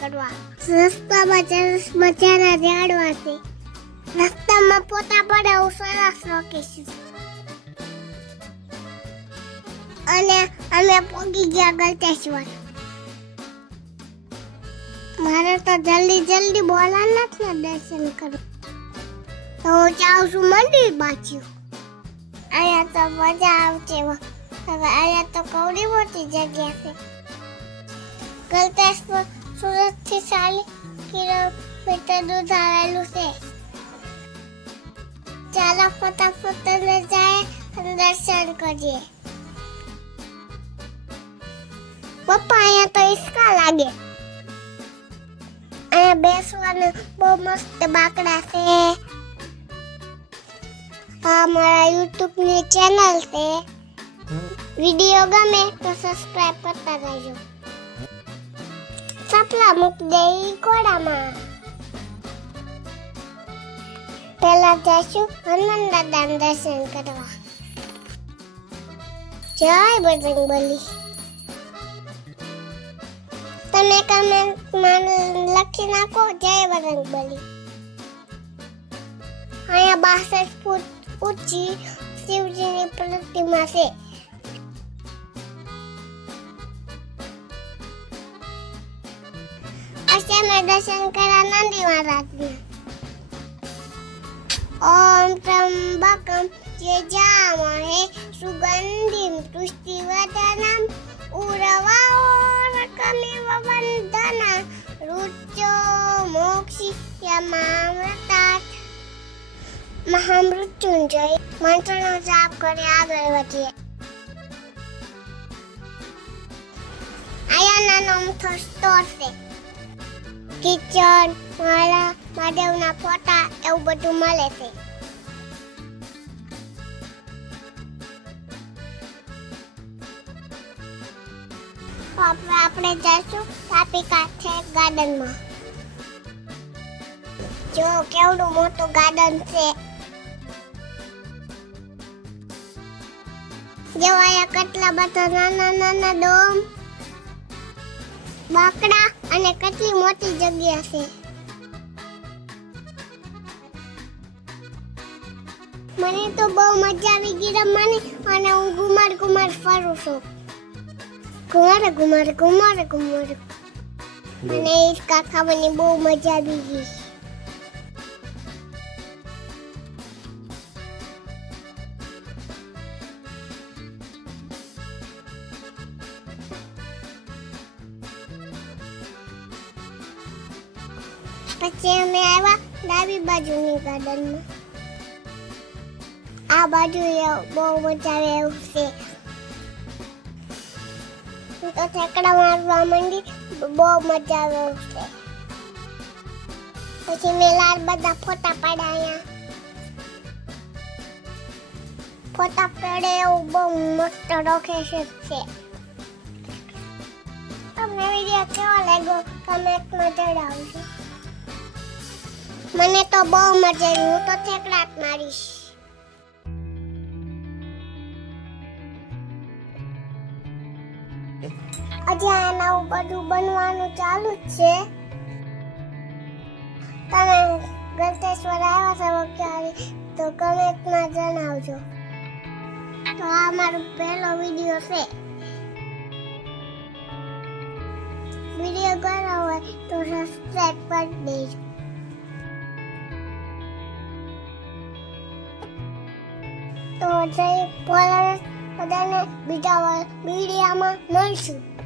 કરવા. રસ્તામાં સરસ મજાના ઝાડવા છે. રસ્તામાં પોતા પડે હું સરસ રોકીશું અને અમે પોગી ગયા ગલતેશ્વર. મારે તો જલ્દી જલ્દી બોલાના જ ને દર્શન કરવા. તો હું જાઉં છું મંદિર બાજુ. અહીંયા તો મજા આવશે. હવે અહીંયા તો કવડી મોટી જગ્યા છે. ગલતેશ્વર સુરતથી ચાલીસ કિલોમીટર દૂર આવેલું છે. ચાલો ફટાફટ અંદર જાય અને દર્શન કરીએ. પપ્પા અહીંયા તો ઈસકા લાગે. અહીંયા બેસવાનું બહુ મસ્ત બાકડા છે. આ મારા યુટ્યુબની ચેનલ છે. વીડિયો ગમે તો સબસ્ક્રાઇબ કરતા રહેજો. સપલા મૂક દે કોડામાં પેલા જશું હનુમાન દાદાના દર્શન કરવા. જય બજરંગ બલી. તમે કમેન્ટમાં લખી નાખો જય બજરંગ બલી. અહીંયા બાસઠ ફૂટ ઊંચી શિવજીની પ્રતિમા છે. પછી અમે દર્શન કર્યા નંદી મહારાજના ઓમ ત્રંબકમ યજામહે સુગંધિમ પુષ્ટિવદનમ ઉર્વાઓરકમિવ વંદના રુચો મોક્ષિષ્યમામૃતાત મહામૃત્યુંજય મંત્રનો જાપ કરી આગળ વધીએ. આયા નાનો અમથો છે કિચન, માળા મહાદેવના ફોટા એવું બધું મળે છે. હવે આપણે જઈશું તાપી કાંઠે ગાર્ડનમાં. જો કેવડું મોટું ગાર્ડન છે. જો અહીંયા કેટલા બધા નાના નાના ડોમ બાકડા અને કેટલી મોટી જગ્યા છે. મને તો બહુ મજા આવી ગઈ રમવાની અને હું ઘુમાર ઘુમાર ફરું છું. ઘુમાર ઘુમાર ઘુમાર ઘુમાર મને હિંચકા ખાવાની બહુ મજા આવી ગઈ. પછી અમે આવ્યા ડાબી બાજુની ગાર્ડનમાં આ બાજુ બહુ મજા એવું છે. હું તો ઠેકડા મારવા માંડી, બહુ મજા આવે છે. પછી મેં લાલ બધા ફોટા પાડ્યા અહીંયા. ફોટા પડે એવું બહુ મસ્ત લોકેશન છે. તમને વીડિયો કેવો લાગ્યો? કમેન્ટમાં જણાવજો. મને તો બહુ મજા આવી. હું તો થેકડાટ મારીશ. હજી આ નવું બધું બનવાનું ચાલુ જ છે. તમે ગલતેશ્વર આવ્યા છો ક્યારે, તો કમેન્ટમાં જણાવજો. તો આ મારો પહેલો વીડિયો છે. વીડિયો ગયો હોય તો સબસ્ક્રાઈબ કરી દેજો. તો બધાને બીજા મીડિયામાં મળશું.